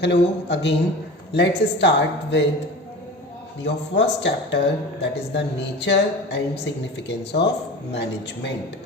Hello again. Let's start with your first chapter, that is the nature and significance of management.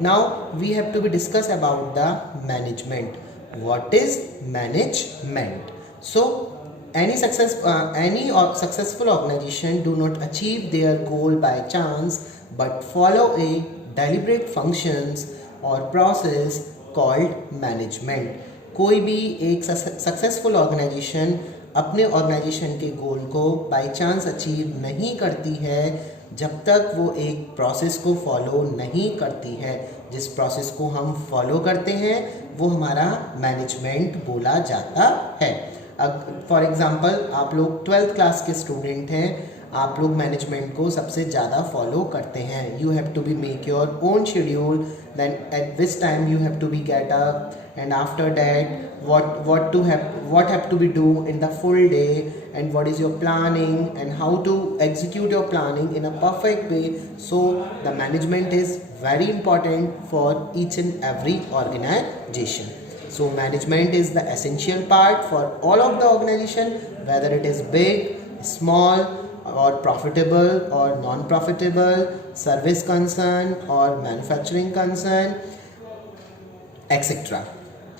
Now we have to be discuss about the management. What is management? So successful organization do not achieve their goal by chance but follow a deliberate functions or process called management. कोई भी एक successful organisation अपने organisation के गोल को by chance achieve नहीं करती है जब तक वो एक प्रोसेस को फॉलो नहीं करती है। जिस प्रोसेस को हम फॉलो करते हैं वो हमारा मैनेजमेंट बोला जाता है। फॉर एग्ज़ाम्पल आप लोग 12th क्लास के स्टूडेंट हैं, आप लोग मैनेजमेंट को सबसे ज़्यादा फॉलो करते हैं। You have to be make your own schedule, then at which time you have to be get up, and after that what have to be do in the full day, and what is your planning and how to execute your planning in a perfect way. So the management is very important for each and every organization. So management is the essential part for all of the organization, whether it is big, small, or profitable or non-profitable, service concern or manufacturing concern, etc.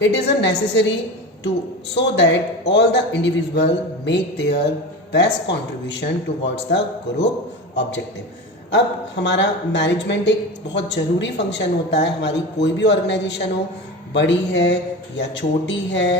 It is a necessary to so that all the individual make their best contribution towards the group objective. अब हमारा management एक बहुत ज़रूरी function होता है। हमारी कोई भी ऑर्गेनाइजेशन हो, बड़ी है या छोटी है,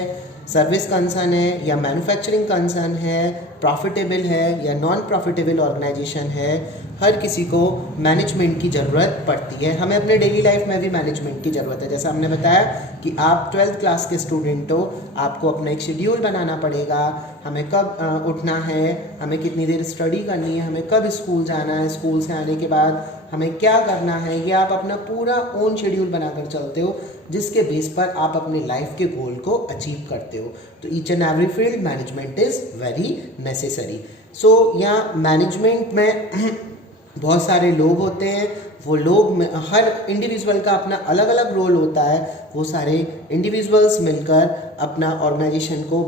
सर्विस कंसर्न है या मैन्युफैक्चरिंग कंसर्न है, प्रॉफिटेबल है या नॉन प्रॉफिटेबल ऑर्गेनाइजेशन है, हर किसी को मैनेजमेंट की ज़रूरत पड़ती है। हमें अपने डेली लाइफ में भी मैनेजमेंट की ज़रूरत है। जैसा हमने बताया कि आप 12th क्लास के स्टूडेंट हो, आपको अपना एक शेड्यूल बनाना पड़ेगा। हमें कब उठना है, हमें कितनी देर स्टडी करनी है, हमें कब स्कूल जाना है, स्कूल से आने के बाद हमें क्या करना है, ये आप अपना पूरा ओन शेड्यूल बनाकर चलते हो, जिसके बेस पर आप अपने लाइफ के गोल को अचीव करते हो। तो each and every field management is very necessary. So यहाँ मैनेजमेंट में बहुत सारे लोग होते हैं, वो लोग में हर इंडिविजुअल का अपना अलग अलग रोल होता है। वो सारे इंडिविजुअल्स मिलकर अपना ऑर्गेनाइजेशन को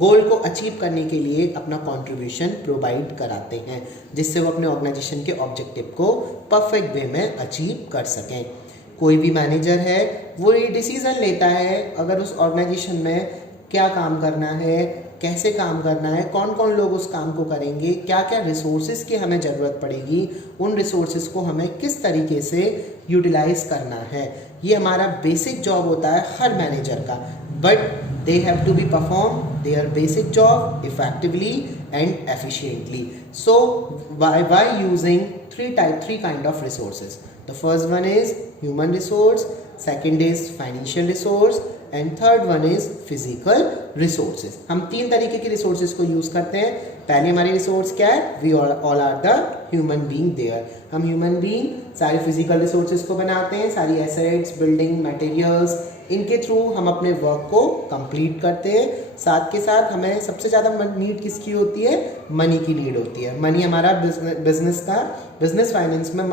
गोल को अचीव करने के लिए अपना कंट्रीब्यूशन प्रोवाइड कराते हैं, जिससे वो अपने ऑर्गेनाइजेशन के ऑब्जेक्टिव को परफेक्ट वे में अचीव कर सकें। कोई भी मैनेजर है वो ये डिसीज़न लेता है अगर उस ऑर्गेनाइजेशन में क्या काम करना है, कैसे काम करना है, कौन कौन लोग उस काम को करेंगे, क्या क्या रिसोर्सेज की हमें ज़रूरत पड़ेगी, उन रिसोर्सेज को हमें किस तरीके से यूटिलाइज करना है। ये हमारा बेसिक जॉब होता है हर मैनेजर का। But they have to be perform their basic job effectively and efficiently. So by using three kind of resources. The first one is human resource, second is financial resource, and third one is physical resources. हम तीन तरीके के resources को use करते हैं। पहले हमारी resource क्या है, we all are the human being there. हम ह्यूमन बीइंग सारे फिजिकल रिसोर्सेज को बनाते हैं, सारी एसेट्स, बिल्डिंग, मटेरियल्स, इनके थ्रू हम अपने वर्क को कंप्लीट करते हैं। साथ के साथ हमें सबसे ज़्यादा नीड किसकी होती है, मनी की नीड होती है। मनी हमारा बिजनेस फाइनेंस में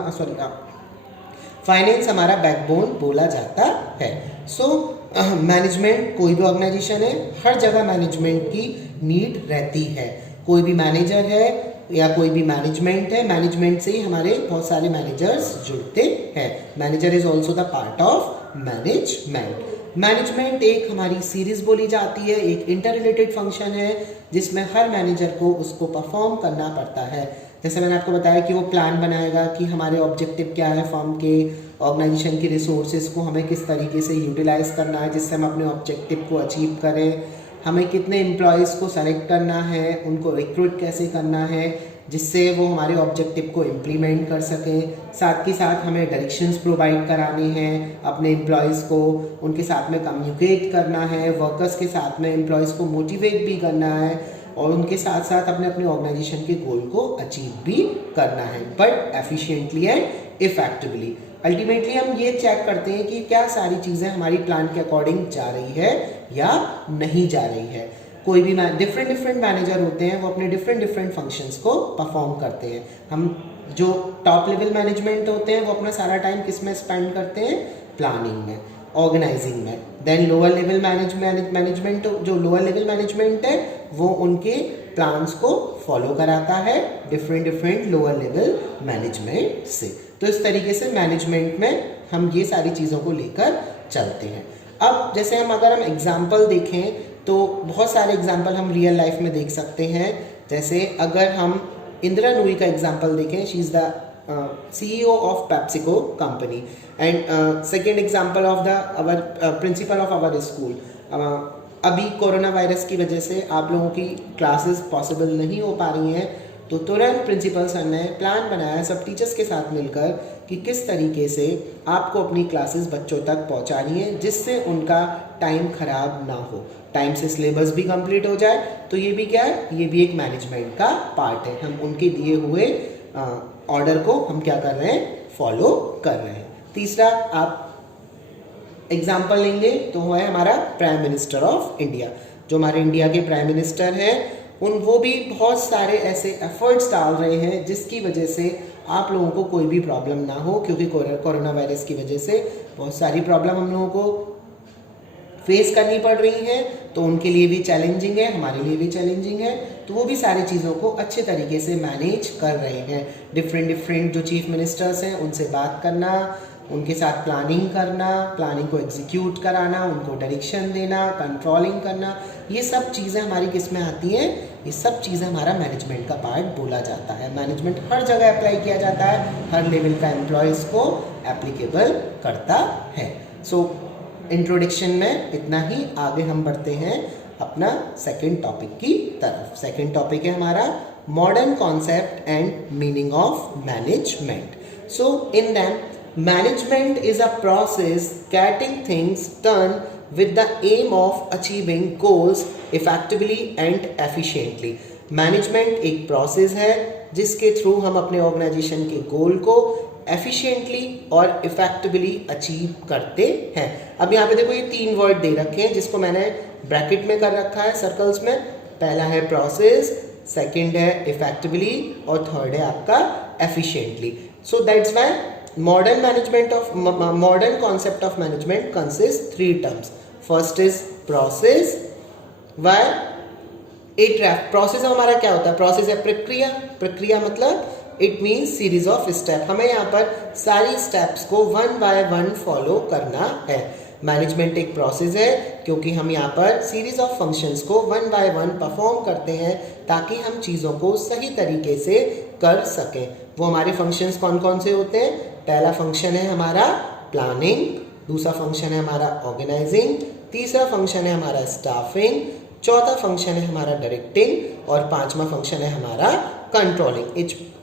फाइनेंस हमारा बैकबोन बोला जाता है। सो मैनेजमेंट कोई भी ऑर्गेनाइजेशन है, हर जगह मैनेजमेंट की नीड रहती है। कोई भी मैनेजर है या कोई भी मैनेजमेंट है, मैनेजमेंट से ही हमारे बहुत सारे मैनेजर्स जुड़ते हैं। Manager is also the part of management. Management एक हमारी सीरीज बोली जाती है, एक इंटर रिलेटेड फंक्शन है जिसमें हर मैनेजर को उसको परफॉर्म करना पड़ता है। जैसे मैंने आपको बताया कि वो प्लान बनाएगा कि हमारे ऑब्जेक्टिव क्या है, फर्म के ऑर्गेनाइजेशन की रिसोर्सेज को हमें किस तरीके से यूटिलाइज करना है जिससे हम अपने ऑब्जेक्टिव को अचीव करें, हमें कितने एम्प्लॉयज़ को सेलेक्ट करना है, उनको रिक्रूट कैसे करना है जिससे वो हमारे ऑब्जेक्टिव को इम्प्लीमेंट कर सकें। साथ ही साथ हमें डायरेक्शंस प्रोवाइड कराने हैं अपने एम्प्लॉयज़ को, उनके साथ में कम्युनिकेट करना है, वर्कर्स के साथ में एम्प्लॉयज़ को मोटिवेट भी करना है और उनके साथ साथ अपने अपने ऑर्गेनाइजेशन के गोल को अचीव भी करना है, but efficiently and effectively. Ultimately हम ये चेक करते हैं कि क्या सारी चीज़ें हमारी प्लान के अकॉर्डिंग जा रही है या नहीं जा रही है। कोई भी डिफरेंट मैनेजर होते हैं, वो अपने डिफरेंट फंक्शंस को परफॉर्म करते हैं। हम जो टॉप लेवल मैनेजमेंट होते हैं वो अपना सारा टाइम किस में स्पेंड करते हैं, प्लानिंग में। ऑर्गेनाइजिंग में। देन लोअर लेवल मैनेजमेंट, जो लोअर लेवल मैनेजमेंट है वो उनके प्लान्स को फॉलो कराता है डिफरेंट लोअर लेवल मैनेजमेंट से। तो इस तरीके से मैनेजमेंट में हम ये सारी चीज़ों को लेकर चलते हैं। अब जैसे अगर हम एग्जाम्पल देखें तो बहुत सारे एग्जाम्पल हम रियल लाइफ में देख सकते हैं। जैसे अगर हम इंदिरा नूरी का एग्जाम्पल देखें, she is the CEO of PepsiCo company and second example of the our principal of our school। अभी कोरोना वायरस की वजह से आप लोगों की क्लासेस पॉसिबल नहीं हो पा रही हैं, तो तुरंत प्रिंसिपल सर ने प्लान बनाया सब टीचर्स के साथ मिलकर कि किस तरीके से आपको अपनी क्लासेस बच्चों तक पहुंचानी है जिससे उनका टाइम खराब ना हो, टाइम से सिलेबस भी कंप्लीट हो जाए। तो ये भी क्या है, ये भी एक मैनेजमेंट का पार्ट है। हम उनके दिए हुए ऑर्डर को हम क्या कर रहे हैं, फॉलो कर रहे हैं। तीसरा आप एग्जाम्पल लेंगे तो है हमारा प्राइम मिनिस्टर ऑफ इंडिया। जो हमारे इंडिया के प्राइम मिनिस्टर हैं वो भी बहुत सारे ऐसे एफर्ट्स डाल रहे हैं जिसकी वजह से आप लोगों को कोई भी प्रॉब्लम ना हो, क्योंकि कोरोना वायरस की वजह से बहुत सारी प्रॉब्लम हम लोगों को फेस करनी पड़ रही है। तो उनके लिए भी चैलेंजिंग है, हमारे लिए भी चैलेंजिंग है। तो वो भी सारी चीज़ों को अच्छे तरीके से मैनेज कर रहे हैं। डिफरेंट जो चीफ मिनिस्टर्स हैं उनसे बात करना, उनके साथ प्लानिंग करना, प्लानिंग को एग्जीक्यूट कराना, उनको डायरेक्शन देना, कंट्रोलिंग करना, ये सब चीज़ें हमारी किस में आती हैं, ये सब चीज़ें हमारा मैनेजमेंट का पार्ट बोला जाता है। मैनेजमेंट हर जगह अप्लाई किया जाता है, हर लेवल का एम्प्लॉयज़ को एप्लीकेबल करता है। सो इंट्रोडक्शन में इतना ही, आगे हम बढ़ते हैं अपना सेकंड टॉपिक की तरफ। सेकंड टॉपिक है हमारा modern concept and meaning of management. So in them management is a process getting things done with the aim of achieving goals effectively and efficiently। Management एक प्रोसेस है जिसके through हम अपने organisation के गोल को efficiently और इफेक्टिवली अचीव करते हैं। अब यहाँ पे देखो ये 3 वर्ड दे रखे हैं जिसको मैंने ब्रैकेट में कर रखा है सर्कल्स में। पहला है प्रोसेस, सेकंड है इफेक्टिवली और थर्ड है आपका efficiently. So that's why modern concept of management consists 3 terms। first is process। why process हमारा क्या होता है, process है प्रक्रिया मतलब it means series of step। हमें यहाँ पर सारी steps को 1 by 1 फॉलो करना है। मैनेजमेंट एक प्रोसेस है क्योंकि हम यहाँ पर सीरीज ऑफ फंक्शंस को 1 by 1 परफॉर्म करते हैं ताकि हम चीज़ों को सही तरीके से कर सकें। वो हमारे फंक्शंस कौन कौन से होते हैं, पहला फंक्शन है हमारा प्लानिंग, दूसरा फंक्शन है हमारा ऑर्गेनाइजिंग, तीसरा फंक्शन है हमारा स्टाफिंग, चौथा फंक्शन है हमारा डायरेक्टिंग और पांचवा फंक्शन है हमारा कंट्रोलिंग।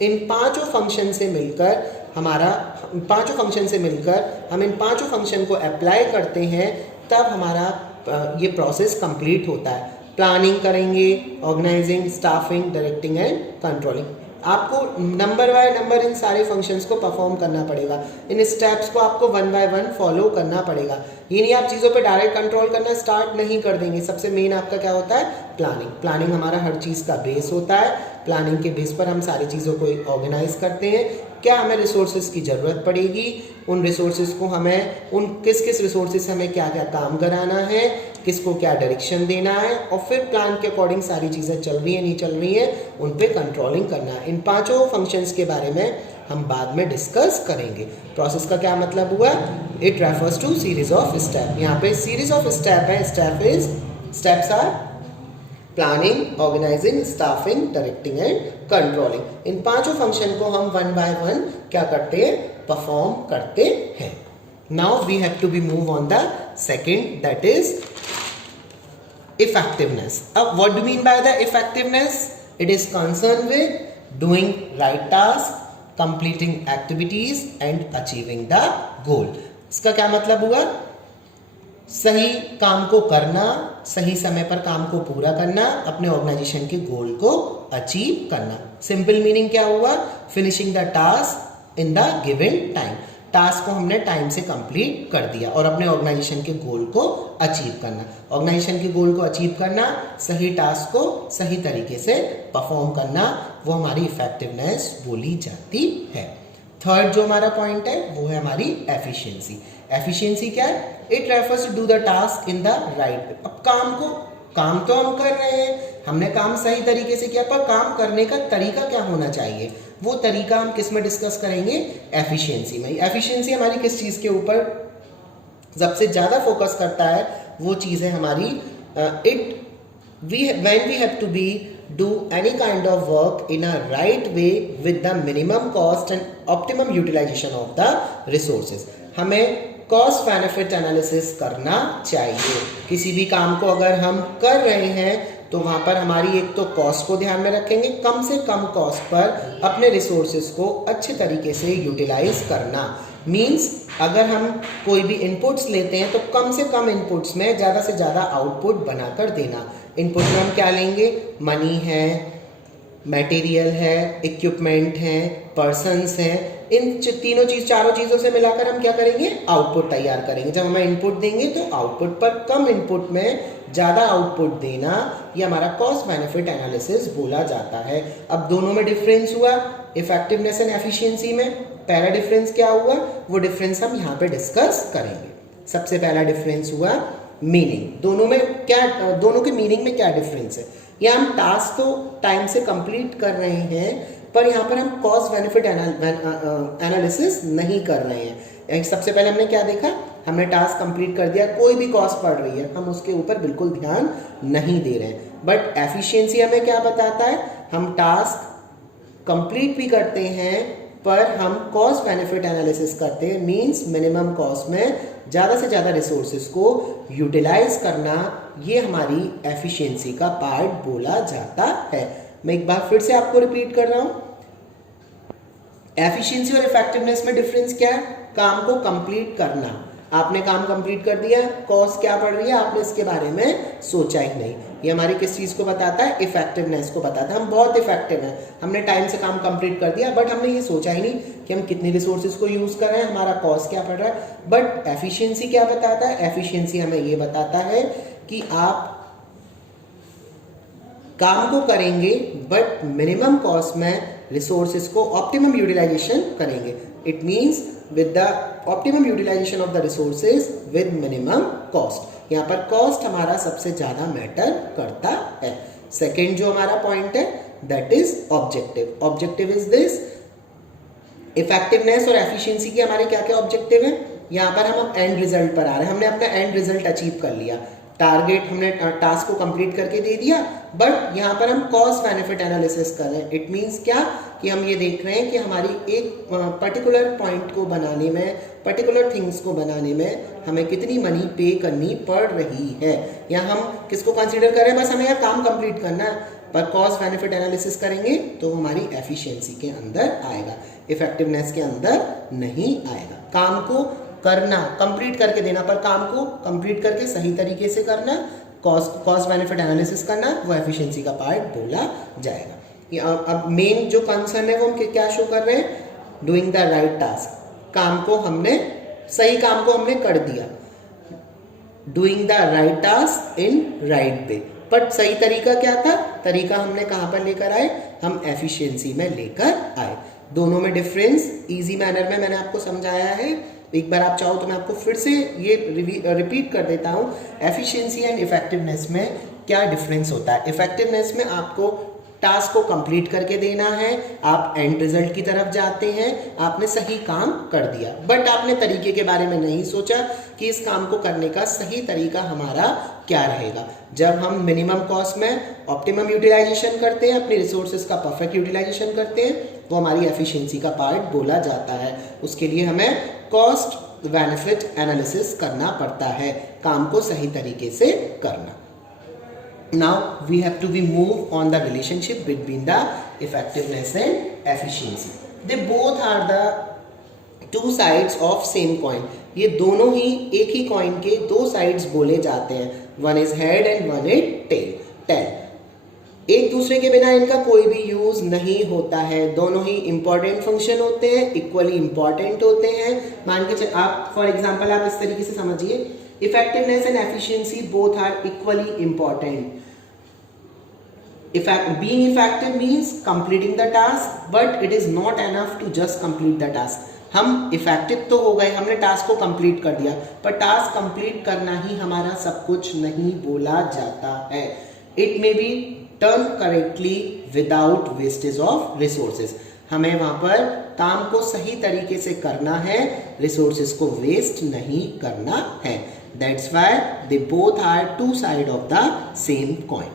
इन पांचों फंक्शन से मिलकर हम इन पांचों फंक्शन को अप्लाई करते हैं, तब हमारा ये प्रोसेस कंप्लीट होता है। प्लानिंग करेंगे, organising, staffing, directing and controlling. आपको नंबर बाय नंबर इन सारे फंक्शंस को परफॉर्म करना पड़ेगा, इन स्टेप्स को आपको 1 by 1 फॉलो करना पड़ेगा। ये नहीं आप चीज़ों पे डायरेक्ट कंट्रोल करना स्टार्ट नहीं कर देंगे। सबसे मेन आपका क्या होता है, प्लानिंग हमारा हर चीज़ का बेस होता है। प्लानिंग के बेस पर हम सारी चीज़ों को ऑर्गेनाइज करते हैं। क्या हमें रिसोर्सेज की ज़रूरत पड़ेगी, उन रिसोर्सेज को हमें किस रिसोर्सेज से हमें क्या क्या काम कराना है, किसको क्या डायरेक्शन देना है, और फिर प्लान के अकॉर्डिंग सारी चीज़ें चल रही है नहीं चल रही है उन पे कंट्रोलिंग करना है। इन पांचों फंक्शंस के बारे में हम बाद में डिस्कस करेंगे। प्रोसेस का क्या मतलब हुआ, it refers to series of step. यहाँ पे सीरीज ऑफ स्टेप है, steps are planning, organising, staffing, directing and controlling. इन पांचों फंक्शन को हम 1 by 1 क्या करते हैं, परफॉर्म करते हैं। Now we have to be move on the second, that is effectiveness। अब what do you mean by the effectiveness? It is concerned with doing right task, completing activities and achieving the goal। इसका क्या मतलब हुआ, सही काम को करना, सही समय पर काम को पूरा करना, अपने ऑर्गेनाइजेशन के गोल को अचीव करना। सिंपल मीनिंग क्या हुआ, finishing the task in the given time. Task को हमने टाइम से कंप्लीट कर दिया और अपने ऑर्गेनाइजेशन के गोल को अचीव करना। ऑर्गेनाइजेशन के गोल को अचीव करना, सही टास्क को सही तरीके से परफॉर्म करना, वो हमारी इफेक्टिवनेस बोली जाती है। थर्ड जो हमारा पॉइंट है वो है हमारी एफिशिएंसी। एफिशिएंसी क्या है? It refers to do the task in the right way. अब काम तो हम कर रहे हैं, हमने काम सही तरीके से किया, पर काम करने का तरीका क्या होना चाहिए, वो तरीका हम किस में डिस्कस करेंगे? एफिशिएंसी में। एफिशिएंसी हमारी किस चीज़ के ऊपर सबसे ज़्यादा फोकस करता है? वो चीज़ है हमारी when we have to do any kind of work in a right way with the minimum cost and optimum utilization of the resources। हमें कॉस्ट बेनिफिट एनालिसिस करना चाहिए। किसी भी काम को अगर हम कर रहे हैं तो वहाँ पर हमारी एक तो कॉस्ट को ध्यान में रखेंगे, कम से कम कॉस्ट पर अपने रिसोर्सेज को अच्छे तरीके से यूटिलाइज करना। मीन्स अगर हम कोई भी इनपुट्स लेते हैं तो कम से कम इनपुट्स में ज़्यादा से ज़्यादा आउटपुट बनाकर देना। इनपुट में हम क्या लेंगे? मनी है, मटेरियल है, इक्विपमेंट है, पर्सन्स हैं। इन चारों चीज़ों से मिलाकर हम क्या करेंगे? आउटपुट तैयार करेंगे। जब हमें इनपुट देंगे तो आउटपुट पर कम इनपुट में ज़्यादा आउटपुट देना, ये हमारा कॉस्ट बेनिफिट एनालिसिस बोला जाता है। अब दोनों में डिफरेंस हुआ इफेक्टिवनेस एंड एफिशिएंसी में। पहला डिफरेंस क्या हुआ, वो डिफरेंस हम यहाँ पे डिस्कस करेंगे। सबसे पहला डिफरेंस हुआ मीनिंग। दोनों के मीनिंग में क्या डिफरेंस है? या हम टास्क तो टाइम से कंप्लीट कर रहे हैं, पर यहाँ पर हम कॉस्ट बेनिफिट एनालिसिस नहीं कर रहे हैं। सबसे पहले हमने क्या देखा? हमने टास्क कंप्लीट कर दिया, कोई भी कॉस्ट पड़ रही है हम उसके ऊपर बिल्कुल ध्यान नहीं दे रहे हैं। बट एफिशिएंसी हमें क्या बताता है? हम टास्क कंप्लीट भी करते हैं पर हम कॉस्ट बेनिफिट एनालिसिस करते हैं। मींस मिनिमम कॉस्ट में ज़्यादा से ज़्यादा रिसोर्सेज को यूटिलाइज करना, ये हमारी एफिशिएंसी का पार्ट बोला जाता है। मैं एक बार फिर से आपको रिपीट कर रहा हूँ, एफिशिएंसी और इफेक्टिवनेस में डिफरेंस क्या है? काम को कंप्लीट करना, आपने काम कंप्लीट कर दिया, कॉस्ट क्या पड़ रही है आपने इसके बारे में सोचा ही नहीं। ये हमारी किस चीज़ को बताता है? इफेक्टिवनेस को बताता है। हम बहुत इफेक्टिव हैं, हमने टाइम से काम कंप्लीट कर दिया, बट हमने ये सोचा ही नहीं कि हम कितने रिसोर्सेज को यूज़ कर रहे हैं, हमारा कॉस्ट क्या पड़ रहा है। बट एफिशिएंसी क्या बताता है? एफिशिएंसी हमें ये बताता है कि आप काम को करेंगे बट मिनिमम कॉस्ट में रिसोर्सेज को ऑप्टिमम यूटिलाइजेशन करेंगे। It means with the optimum utilization of the resources with minimum cost। यहाँ पर कॉस्ट हमारा सबसे ज़्यादा मैटर करता है। सेकेंड जो हमारा पॉइंट है that is objective. Objective is this, effectiveness और एफिशिएंसी के हमारे क्या क्या ऑब्जेक्टिव है? यहाँ पर हम एंड रिजल्ट पर आ रहे हैं। हमने अपना एंड रिजल्ट अचीव कर लिया, टारगेट हमने टास्क को कंप्लीट करके दे दिया, बट यहाँ पर हम कॉस्ट बेनिफिट एनालिसिस कर रहे हैं। इट मीन्स क्या कि हम ये देख रहे हैं कि हमारी एक पर्टिकुलर पॉइंट को बनाने में, पर्टिकुलर थिंग्स को बनाने में हमें कितनी मनी पे करनी पड़ रही है। या हम किसको कंसीडर कर रहे हैं? बस हमें यहाँ काम कंप्लीट करना है, पर कॉस्ट बेनिफिट एनालिसिस करेंगे तो हमारी एफिशिएंसी के अंदर आएगा, इफेक्टिवनेस के अंदर नहीं आएगा। काम को करना, कंप्लीट करके देना, पर काम को कंप्लीट करके सही तरीके से करना, कॉस्ट बेनिफिट एनालिसिस करना, वो एफिशिएंसी का पार्ट बोला जाएगा। अब मेन जो कंसर्न है वो हम क्या शो कर रहे हैं? Doing the right task. सही काम को हमने कर दिया, doing the right task in right way. But सही तरीका क्या था? तरीका हमने कहाँ पर लेकर आए? हम एफिशिएंसी में लेकर आए। दोनों में डिफरेंस इजी मैनर में मैंने आपको समझाया है। एक बार आप चाहो तो मैं आपको फिर से ये रिपीट कर देता हूँ। एफिशिएंसी एंड इफेक्टिवनेस में क्या डिफरेंस होता है? इफेक्टिवनेस में आपको टास्क को कंप्लीट करके देना है, आप एंड रिजल्ट की तरफ जाते हैं, आपने सही काम कर दिया, बट आपने तरीके के बारे में नहीं सोचा कि इस काम को करने का सही तरीका हमारा क्या रहेगा। जब हम मिनिमम कॉस्ट में ऑप्टिमम यूटिलाइजेशन करते हैं, अपने रिसोर्सेज का परफेक्ट यूटिलाइजेशन करते हैं, वो हमारी एफिशिएंसी का पार्ट बोला जाता है। उसके लिए हमें कॉस्ट बेनिफिट एनालिसिस करना पड़ता है, काम को सही तरीके से करना। Now we have to be move on the relationship between the effectiveness and efficiency. They both are the two sides of same coin. ये दोनों ही एक ही कॉइन के दो साइड्स बोले जाते हैं। One is head and one is tail. एक दूसरे के बिना इनका कोई भी यूज नहीं होता है। दोनों ही इंपॉर्टेंट फंक्शन होते हैं, इक्वली इंपॉर्टेंट होते हैं। मान के आप फॉर एग्जाम्पल आप इस तरीके से समझिए, effectiveness and efficiency both are equally important. Being effective means completing the task, but it is not enough to just complete the task. हम इफेक्टिव तो हो गए, हमने टास्क को कंप्लीट कर दिया, पर टास्क कंप्लीट करना ही हमारा सब कुछ नहीं बोला जाता है। It may be done correctly without wastage of resources. हमें वहां पर काम को सही तरीके से करना है, रिसोर्सेज को वेस्ट नहीं करना है। That's why they both are two side of the same coin.